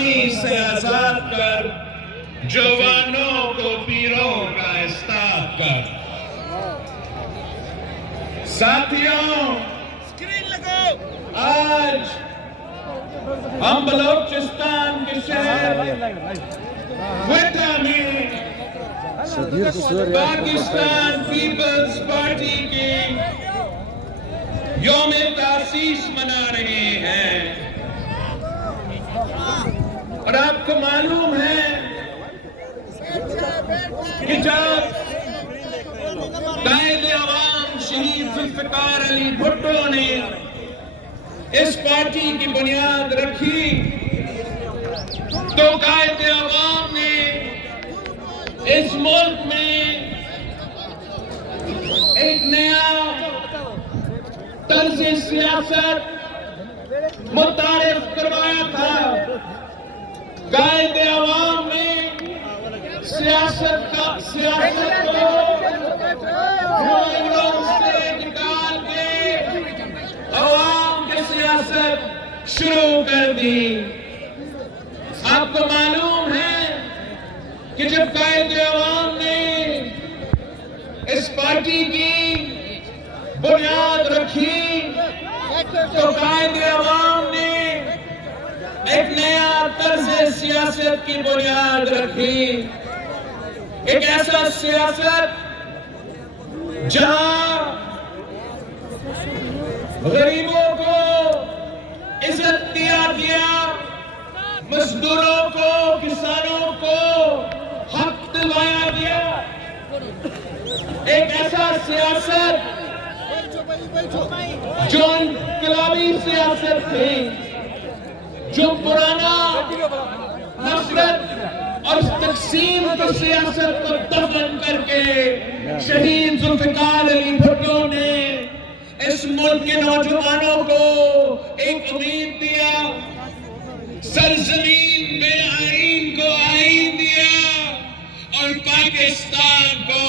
غلامی سے آزاد کر، جوانوں کو پیروں کا استاد کر۔ ساتھیوں، آج ہم بلوچستان کے شہر کوئٹہ میں پاکستان پیپلز پارٹی کی یوم تاسیس منا رہے ہیں، اور آپ کو معلوم ہے کہ جب قائد عوام شہید ذوالفقار علی بھٹو نے اس پارٹی کی بنیاد رکھی تو قائد عوام نے اس ملک میں ایک نیا طرز سیاست متعارف کروایا تھا۔ قائد عوام نے سیاست کو سے نکال کے عوام کی سیاست شروع کر دی۔ آپ کو معلوم ہے کہ جب قائد عوام نے اس پارٹی کی بنیاد رکھی تو قائد عوام نے ایک نیا طرز سیاست کی بنیاد رکھی، ایک ایسا سیاست جہاں غریبوں کو عزت دیا گیا، مزدوروں کو، کسانوں کو حق دلوایا گیا، ایک ایسا سیاست جو انقلابی سیاست تھی، جو پرانا نفرت اور تقسیم کی سیاست کو دفن کر کے شہید ذوالفقار علی بھٹو نے اس ملک کے نوجوانوں کو ایک امید دیا، سرزمین بے آئین کو آئین دیا، اور پاکستان کو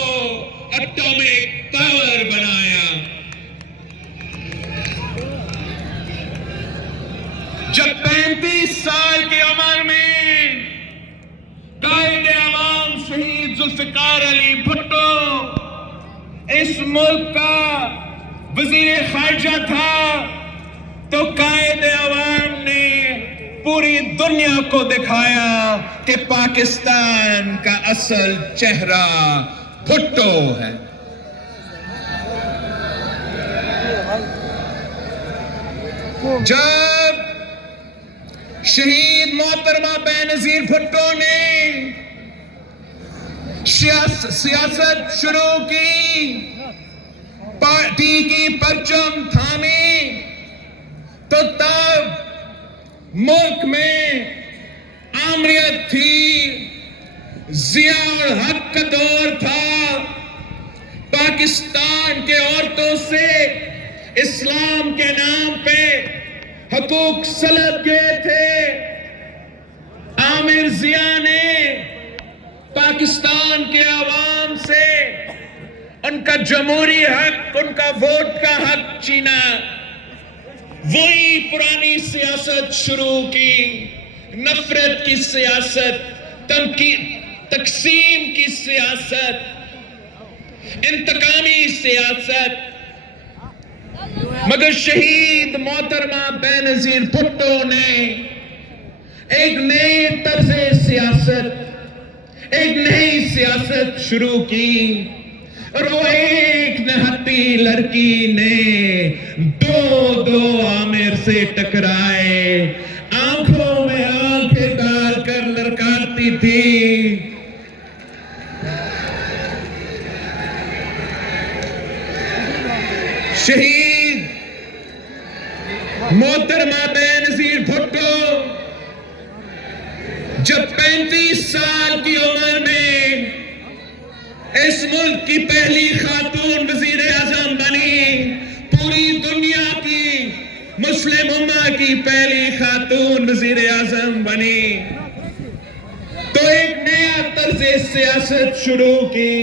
اٹامک پاور بنایا۔ جب 35 سال کی عمر میں قائد عوام شہید ذوالفقار علی بھٹو اس ملک کا وزیر خارجہ تھا تو قائد عوام نے پوری دنیا کو دکھایا کہ پاکستان کا اصل چہرہ بھٹو ہے۔ جب شہید محترمہ بینظیر بھٹو نے سیاست شروع کی، پارٹی کی پرچم تھامی، تو تب ملک میں آمریت تھی، ضیاء الحق کا دور تھا، پاکستان کے عورتوں سے اسلام کے نام پہ حقوق سلب گئے تھے۔ عامر ضیاء نے پاکستان کے عوام سے ان کا جمہوری حق، ان کا ووٹ کا حق چھینا، وہی پرانی سیاست شروع کی، نفرت کی سیاست، تقسیم کی سیاست، انتقامی سیاست۔ مگر شہید محترمہ بینظیر بھٹو نے ایک نئی طرز سیاست، ایک نئی سیاست شروع کی، اور وہ ایک نہتی لڑکی نے دو عامر سے ٹکرائے، آنکھوں میں آنکھیں ڈال کر لڑکاتی تھی۔ شہید محترمہ بینظیر بھٹو جب 35 سال کی عمر میں اس ملک کی پہلی خاتون وزیر اعظم بنی، پوری دنیا کی مسلم امہ کی پہلی خاتون وزیر اعظم بنی، تو ایک نیا طرز سیاست شروع کی،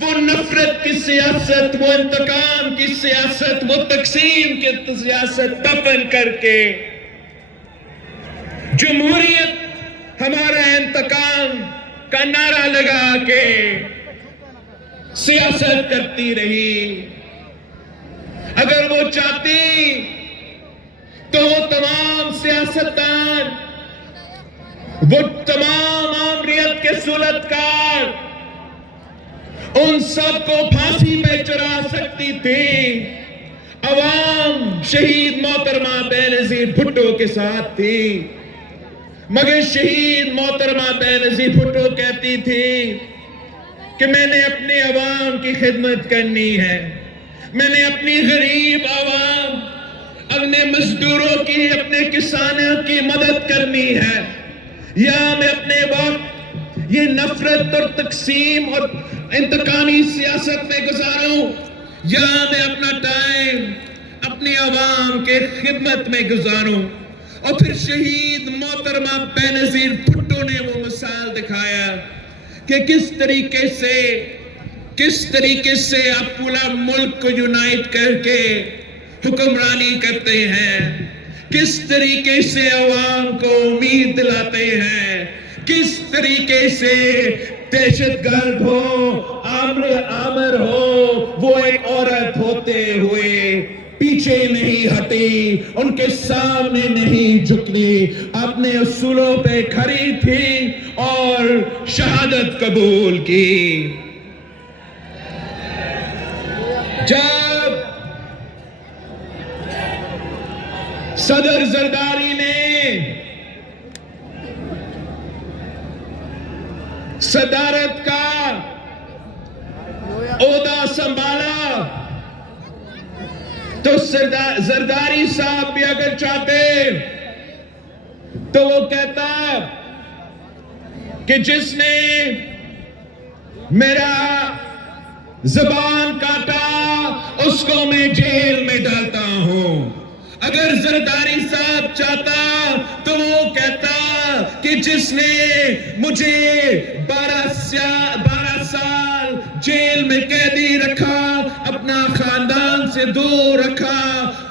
وہ نفرت کی سیاست، وہ انتقام کی سیاست، وہ تقسیم کی سیاست دفن کر کے جمہوریت ہمارا انتقام کا نعرہ لگا کے سیاست کرتی رہی. اگر وہ چاہتی تو وہ تمام سیاستدان، وہ تمام آمریت کے سلطکار، ان سب کو پھانسی پہ چڑھا سکتی تھی. عوام شہید محترمہ بینظیر بھٹو کے ساتھ تھی، مگر شہید محترمہ بینظیر بھٹو کہتی تھی کہ میں نے اپنے عوام کی خدمت کرنی ہے، میں نے اپنی غریب عوام، اپنے مزدوروں کی، اپنے کسانوں کی مدد کرنی ہے. یا میں اپنے وقت یہ نفرت اور تقسیم اور انتقامی سیاست میں گزاروں، یا میں اپنا ٹائم اپنی عوام کے خدمت میں گزاروں. اور پھر شہید محترمہ بینظیر بھٹو نے وہ مثال دکھایا کہ کس طریقے سے آپ پورا ملک کو یونائٹ کر کے حکمرانی کرتے ہیں، کس طریقے سے عوام کو امید دلاتے ہیں، کس طریقے سے دہشت گرد ہو، آمر ہو، وہ ایک عورت ہوتے ہوئے پیچھے نہیں ہٹی، ان کے سامنے نہیں جھکی، اپنے اصولوں پہ کھڑی تھی اور شہادت قبول کی. جب صدر زرداری نے صدارت کا عہدہ سنبھالا تو زرداری صاحب بھی اگر چاہتے تو وہ کہتا کہ جس نے میرا زبان کاٹا اس کو میں جیل میں ڈالتا ہوں. اگر زرداری صاحب چاہتا تو وہ کہتا کہ جس نے مجھے 12 سال جیل میں قیدی رکھا، اپنا خاندان سے دور رکھا،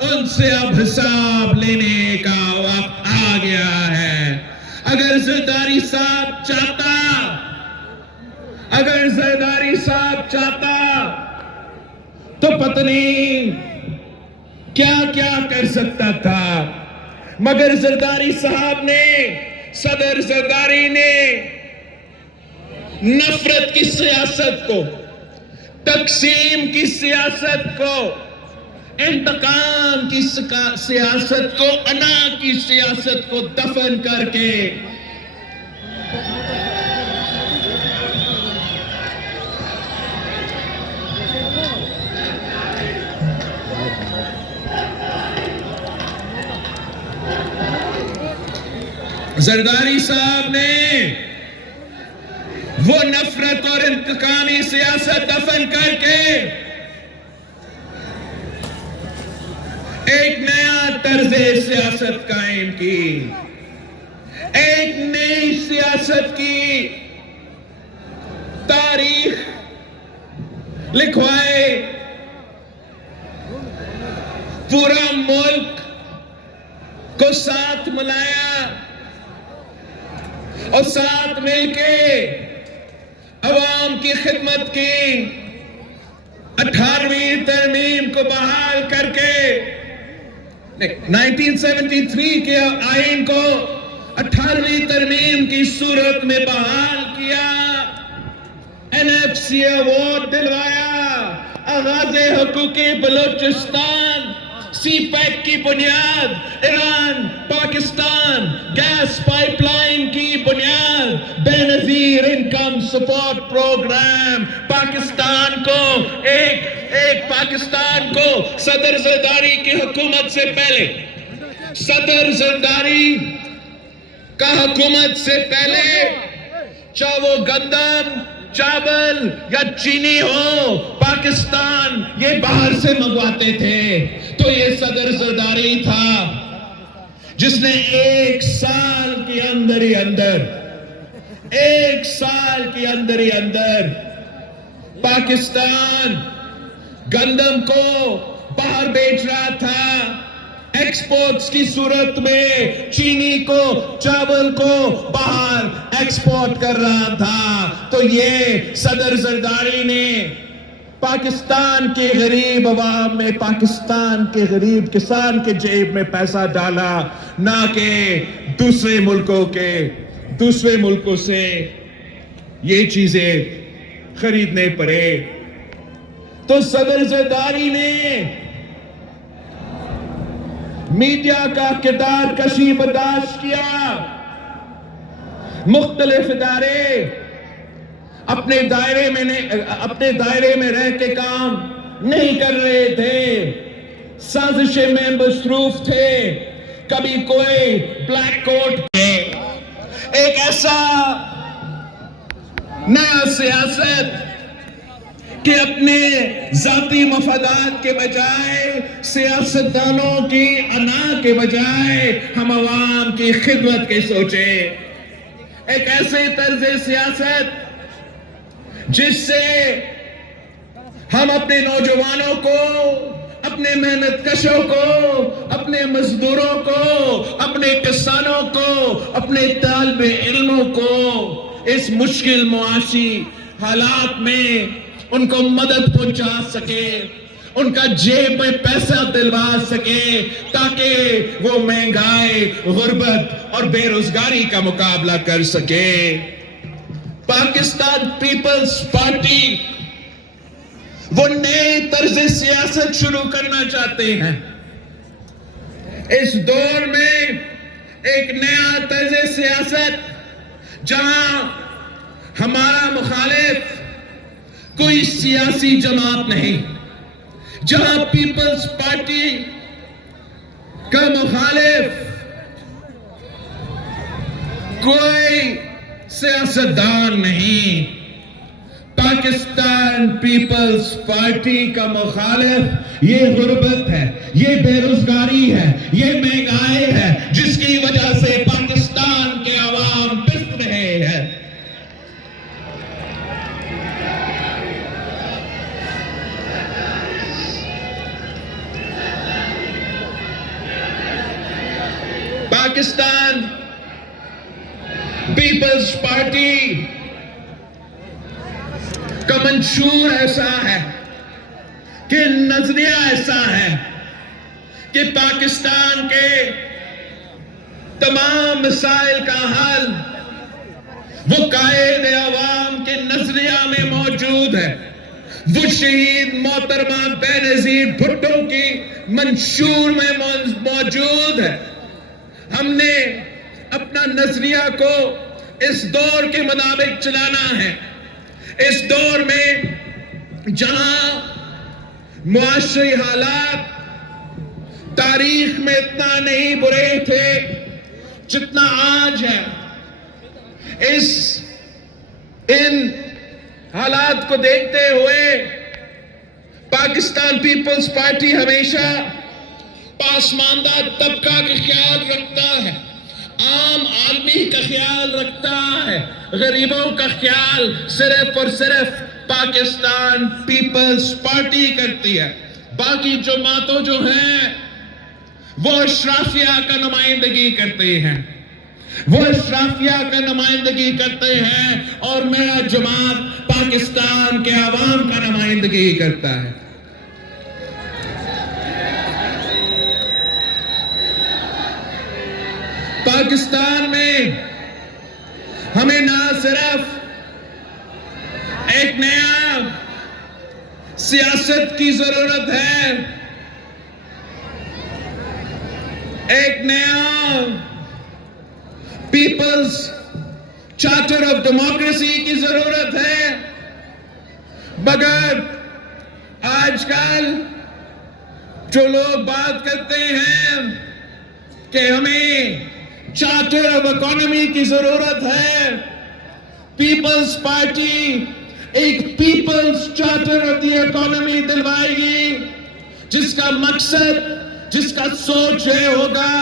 ان سے اب حساب لینے کا وقت آ گیا ہے. اگر زرداری صاحب چاہتا تو پتہ نہیں کیا کر سکتا تھا، مگر زرداری صاحب نے، صدر زرداری نے نفرت کی سیاست کو، تقسیم کی سیاست کو، انتقام کی سیاست کو، انا کی سیاست کو دفن کر کے زرداری صاحب نے وہ نفرت اور انتقامی سیاست دفن کر کے ایک نیا طرز سیاست قائم کی، ایک نئی سیاست کی تاریخ لکھوائے. پورا ملک کو ساتھ ملایا اور ساتھ مل کے عوام کی خدمت کی. 18ویں ترمیم کو بحال کر کے 1973 کے آئین کو 18ویں ترمیم کی صورت میں بحال کیا. NFC ایوارڈ دلوایا. آغاز حقوق بلوچستان سی پیک کی بنیاد، Iran Pakistan gas pipeline کی بنیاد، Benazir income support programme. Pakistan کو صدر زرداری کی حکومت سے پہلے، صدر زرداری کا حکومت سے پہلے، چاہے وہ گندم، چاول یا چینی ہو، پاکستان یہ باہر سے منگواتے تھے. تو یہ صدر زرداری تھا جس نے 1 سال کے اندر ہی اندر پاکستان گندم کو باہر بیچ رہا تھا. ایکسپورٹس کی صورت میں چینی کو، چاول کو باہر ایکسپورٹ کر رہا تھا، تو یہ صدر زرداری نے پاکستان کے غریب عوام میں، پاکستان کے غریب کسان کے جیب میں پیسہ ڈالا، نہ کہ دوسرے ملکوں سے یہ چیزیں خریدنے پڑے۔ تو صدر زرداری نے میڈیا کا کردار کشی برداشت کیا، مختلف ادارے اپنے دائرے میں رہ کے کام نہیں کر رہے تھے، سازشیں میں مصروف تھے، کبھی کوئی بلیک کوٹ، ایک ایسا نیا سیاست کہ اپنے ذاتی مفادات کے بجائے، سیاستدانوں کی انا کے بجائے ہم عوام کی خدمت کے سوچے، ایک ایسے طرز سیاست جس سے ہم اپنے نوجوانوں کو، اپنے محنت کشوں کو، اپنے مزدوروں کو، اپنے کسانوں کو، اپنے طالب علموں کو اس مشکل معاشی حالات میں ان کو مدد پہنچا سکے، ان کا جیب میں پیسہ دلوا سکے، تاکہ وہ مہنگائی، غربت اور بے روزگاری کا مقابلہ کر سکے۔ پاکستان پیپلز پارٹی وہ نئے طرز سیاست شروع کرنا چاہتے ہیں، اس دور میں ایک نیا طرز سیاست جہاں ہمارا مخالف کوئی سیاسی جماعت نہیں، جہاں پیپلز پارٹی کا مخالف کوئی سیاستدان نہیں، پاکستان پیپلز پارٹی کا مخالف یہ غربت ہے، یہ بے روزگاری ہے، یہ مہنگائی ہے، جس کی وجہ سے پاکستان کے عوام پس رہے ہیں۔ پاکستان پیپلز پارٹی کا منشور ایسا ہے کہ نظریہ ایسا ہے کہ پاکستان کے تمام مسائل کا حل وہ قائد عوام کے نظریہ میں موجود ہے، وہ شہید محترمہ بینظیر بھٹو کی منشور میں موجود ہے۔ ہم نے اپنا نظریہ کو اس دور کے مطابق چلانا ہے، اس دور میں جہاں معاشی حالات تاریخ میں اتنا نہیں برے تھے جتنا آج ہے۔ ان حالات کو دیکھتے ہوئے پاکستان پیپلز پارٹی ہمیشہ پسماندہ طبقہ کا خیال رکھتا ہے، عام آدمی کا خیال رکھتا ہے، غریبوں کا خیال صرف اور صرف پاکستان پیپلز پارٹی کرتی ہے۔ باقی جماعتوں جو ہیں وہ اشرافیہ کا نمائندگی کرتے ہیں، اور میرا جماعت پاکستان کے عوام کا نمائندگی کرتا ہے۔ پاکستان میں ہمیں نہ صرف ایک نیا سیاست کی ضرورت ہے، ایک نیا پیپلز چارٹر آف ڈیموکریسی کی ضرورت ہے، مگر آج کل جو لوگ بات کرتے ہیں کہ ہمیں چارٹر آف اکانومی کی ضرورت ہے، پیپلز پارٹی ایک peoples charter of the economy دلوائے گی، جس کا مقصد، جس کا سوچ یہ ہوگا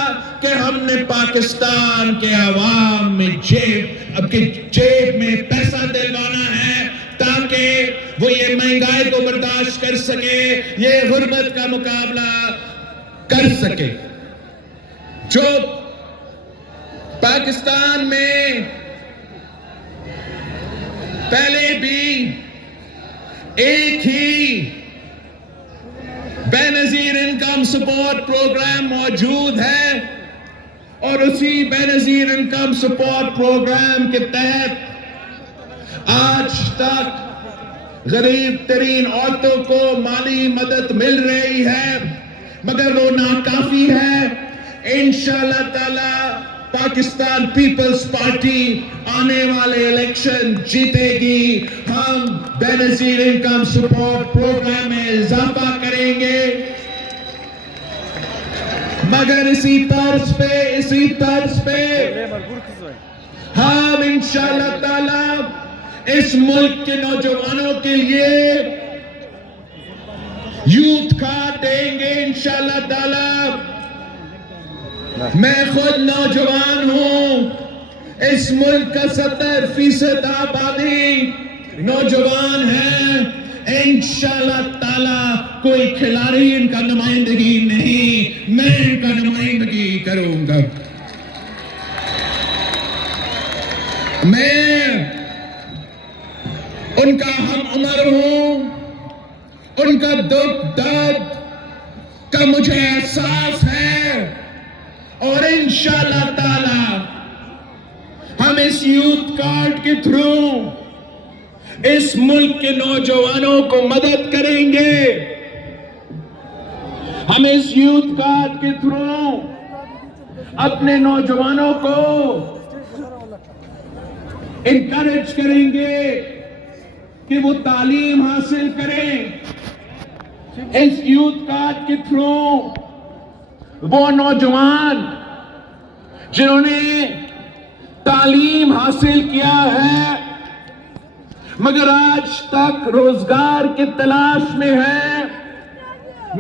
کہ ہم نے پاکستان کے عوام میں جیب میں پیسہ دلوانا ہے، تاکہ وہ یہ مہنگائی کو برداشت کر سکے، یہ غربت کا مقابلہ کر سکے۔ جو پاکستان میں پہلے بھی ایک ہی بے نظیر انکم سپورٹ پروگرام موجود ہے اور اسی بے نظیر انکم سپورٹ پروگرام کے تحت آج تک غریب ترین عورتوں کو مالی مدد مل رہی ہے، مگر وہ ناکافی ہے۔ انشاءاللہ تعالی پاکستان پیپلز پارٹی آنے والے الیکشن جیتے گی۔ ہم بے نظیر انکم سپورٹ پروگرام میں اضافہ کریں گے، مگر اسی طرز پہ ہم انشاءاللہ تعالی اس ملک کے نوجوانوں کے لیے یوتھ کارڈ دیں گے انشاءاللہ تعالی۔ میں خود نوجوان ہوں، اس ملک کا 70% آبادی نوجوان ہے۔ انشاءاللہ تعالی کوئی کھلاڑی ان کا نمائندگی نہیں، میں ان کا نمائندگی کروں گا۔ میں ان کا ہم عمر ہوں، ان کا دکھ درد کا مجھے احساس ہے، اور انشاءاللہ تعالی ہم اس یوتھ کارڈ کے تھرو اس ملک کے نوجوانوں کو مدد کریں گے۔ ہم اس یوتھ کارڈ کے تھرو اپنے نوجوانوں کو انکریج کریں گے کہ وہ تعلیم حاصل کریں۔ اس یوتھ کارڈ کے تھرو وہ نوجوان جنہوں نے تعلیم حاصل کیا ہے مگر آج تک روزگار کی تلاش میں ہے،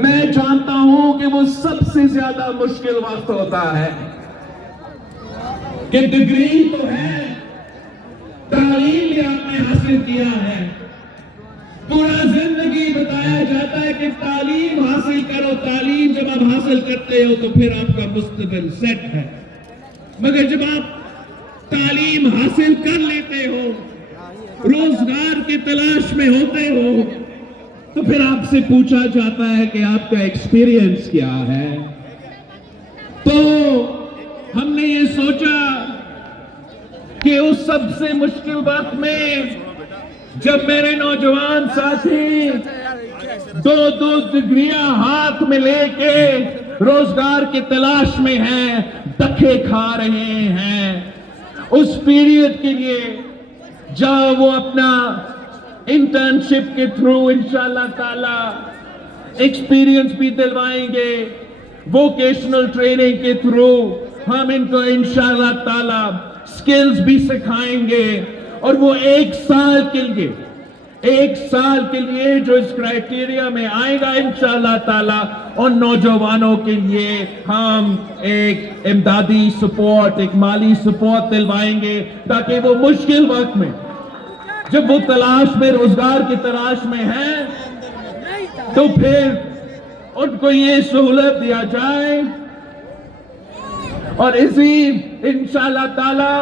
میں جانتا ہوں کہ وہ سب سے زیادہ مشکل وقت ہوتا ہے کہ ڈگری تو ہے، تعلیم بھی آپ نے حاصل کیا ہے، پورا زندگی بتایا جاتا ہے کہ تعلیم حاصل کرو، تعلیم جب آپ حاصل کرتے ہو تو پھر آپ کا مستقبل سیٹ ہے، مگر جب آپ تعلیم حاصل کر لیتے ہو، روزگار کی تلاش میں ہوتے ہو، تو پھر آپ سے پوچھا جاتا ہے کہ آپ کا ایکسپیرینس کیا ہے۔ تو ہم نے یہ سوچا کہ اس سب سے مشکل وقت میں جب میرے نوجوان ساتھی دو ڈگریاں ہاتھ میں لے کے روزگار کی تلاش میں ہیں، دھکے کھا رہے ہیں، اس پیریڈ کے لیے جب وہ اپنا انٹرنشپ کے تھرو انشاءاللہ تعالی ایکسپیرینس بھی دلوائیں گے، ووکیشنل ٹریننگ کے تھرو ہم ان کو انشاءاللہ تعالی سکلز بھی سکھائیں گے، اور وہ ایک سال کے لیے جو اس کرائیٹیریا میں آئے گا انشاءاللہ تعالی ان نوجوانوں کے لیے ہم ایک امدادی سپورٹ، ایک مالی سپورٹ دلوائیں گے، تاکہ وہ مشکل وقت میں جب وہ تلاش میں، روزگار کی تلاش میں ہیں، تو پھر ان کو یہ سہولت دیا جائے۔ اور اسی انشاءاللہ تعالی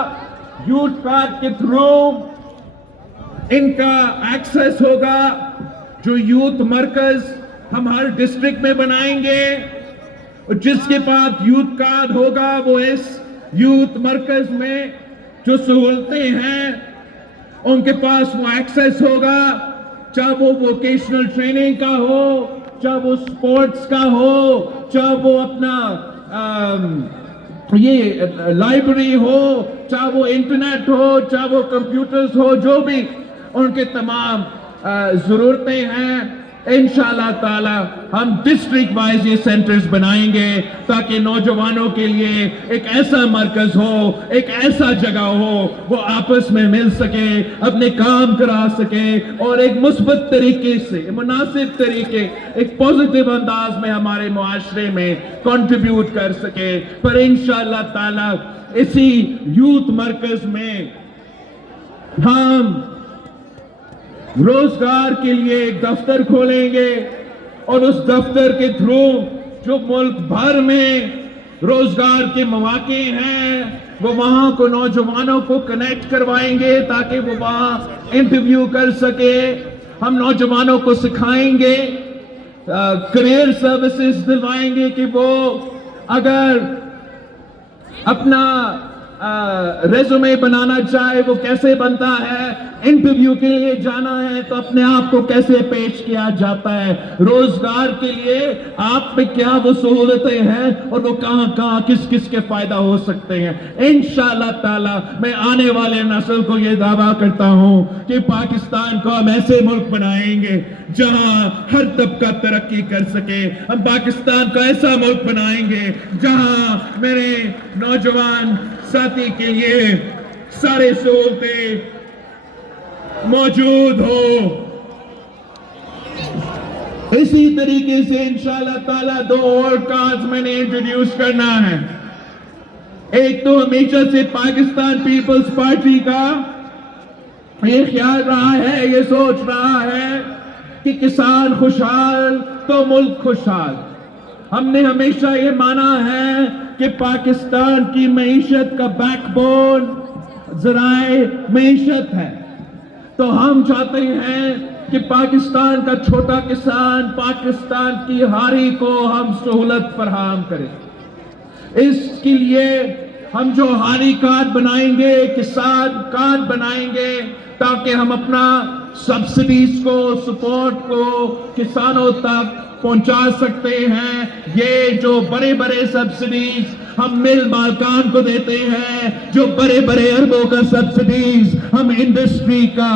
یوتھ کارڈ کے تھرو ان کا ایکسس ہوگا، جو یوتھ مرکز ہم ہر ڈسٹرکٹ میں بنائیں گے، اور جس کے پاس یوتھ کارڈ ہوگا وہ اس یوتھ مرکز میں جو سہولتیں ہیں ان کے پاس وہ ایکسس ہوگا، چاہے وہ ووکیشنل ٹریننگ کا ہو، چاہے وہ سپورٹس کا ہو، چاہے وہ اپنا یہ لائبریری ہو، چاہے وہ انٹرنیٹ ہو، چاہے وہ کمپیوٹرز ہو، جو بھی ان کے تمام ضرورتیں ہیں، انشاءاللہ تعالی ہم ڈسٹرکٹ وائز یہ سینٹرز بنائیں گے، تاکہ نوجوانوں کے لیے ایک ایسا مرکز ہو، ایک ایسا جگہ ہو، وہ آپس میں مل سکے، اپنے کام کرا سکے، اور ایک مثبت طریقے سے، مناسب طریقے، ایک پوزیٹیو انداز میں ہمارے معاشرے میں کنٹریبیوٹ کر سکے۔ پر انشاءاللہ تعالی اسی یوتھ مرکز میں ہم روزگار کے لیے ایک دفتر کھولیں گے، اور اس دفتر کے تھرو جو ملک بھر میں روزگار کے مواقع ہیں، وہ وہاں کو نوجوانوں کو کنیکٹ کروائیں گے تاکہ وہ وہاں انٹرویو کر سکے. ہم نوجوانوں کو سکھائیں گے، کریئر سروسز دلوائیں گے کہ وہ اگر اپنا ریزومے بنانا چاہے وہ کیسے بنتا ہے، انٹرویو کے لیے جانا ہے تو اپنے آپ کو کیسے پیش کیا جاتا ہے، روزگار کے لیے آپ پہ کیا وہ سہولتیں ہیں اور وہ کہاں کہاں کس کس کے فائدہ ہو سکتے ہیں. انشاءاللہ تعالی میں آنے والے نسل کو یہ دعویٰ کرتا ہوں کہ پاکستان کو ہم ایسے ملک بنائیں گے جہاں ہر طبقہ ترقی کر سکے. ہم پاکستان کو ایسا ملک بنائیں گے جہاں میرے نوجوان ساتھی کے لیے سارے سہولتیں موجود ہو. اسی طریقے سے انشاءاللہ تعالیٰ 2 اور کاز میں نے انٹروڈیوس کرنا ہے. ایک تو ہمیشہ سے پاکستان پیپلز پارٹی کا یہ خیال رہا ہے، یہ سوچ رہا ہے کہ کسان خوشحال تو ملک خوشحال. ہم نے ہمیشہ یہ مانا ہے کہ پاکستان کی معیشت کا بیک بون ذرائع معیشت ہے، تو ہم چاہتے ہیں کہ پاکستان کا چھوٹا کسان، پاکستان کی ہاری کو ہم سہولت فراہم کریں. اس کے لیے ہم جو ہاری کارڈ بنائیں گے، کسان کارڈ بنائیں گے تاکہ ہم اپنا سبسڈیز کو، سپورٹ کو کسانوں تک پہنچا سکتے ہیں. یہ جو بڑے بڑے سبسڈیز ہم مل مالکان کو دیتے ہیں، جو بڑے بڑے اربوں کا سبسڈیز ہم انڈسٹری کا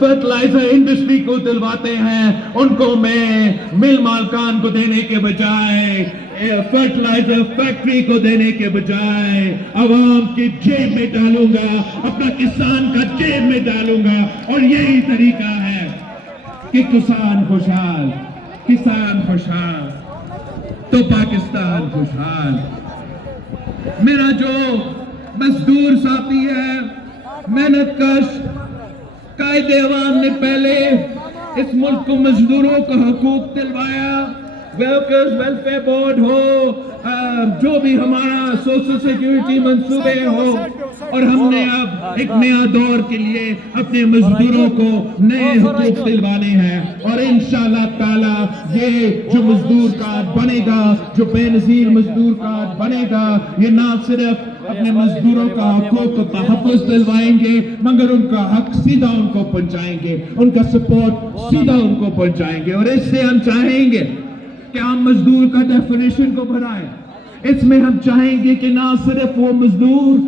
فرٹیلائزر انڈسٹری کو دلواتے ہیں، ان کو میں مل مالکان کو دینے کے بجائے، فرٹیلائزر فیکٹری کو دینے کے بجائے عوام کی جیب میں ڈالوں گا، اپنا کسان کا جیب میں ڈالوں گا. اور یہی طریقہ ہے کہ کسان خوشحال، کسان خوشحال تو پاکستان خوشحال. میرا جو مزدور ساتھی ہے، محنت کش، قائد عوام نے پہلے اس ملک کو مزدوروں کا حقوق دلوایا. ورکرز ویلفیئر بورڈ ہو، جو بھی ہمارا سوشل سیکیورٹی منصوبے ہو، اور ہم نے اب ایک نیا دور کے لیے اپنے مزدوروں کو نئے حقوق دلوانے ہیں. اور انشاءاللہ تعالی یہ جو مزدور کارڈ بنے گا، جو بے نظیر مزدور کارڈ بنے گا، یہ نہ صرف اپنے مزدوروں کا حقوق کو تحفظ دلوائیں گے مگر ان کا حق سیدھا ان کو پہنچائیں گے، ان کا سپورٹ سیدھا ان کو پہنچائیں گے. اور اس سے ہم چاہیں گے کہ ہم مزدور کا ڈیفینیشن کو بڑھائیں. اس میں ہم چاہیں گے کہ نہ صرف وہ مزدور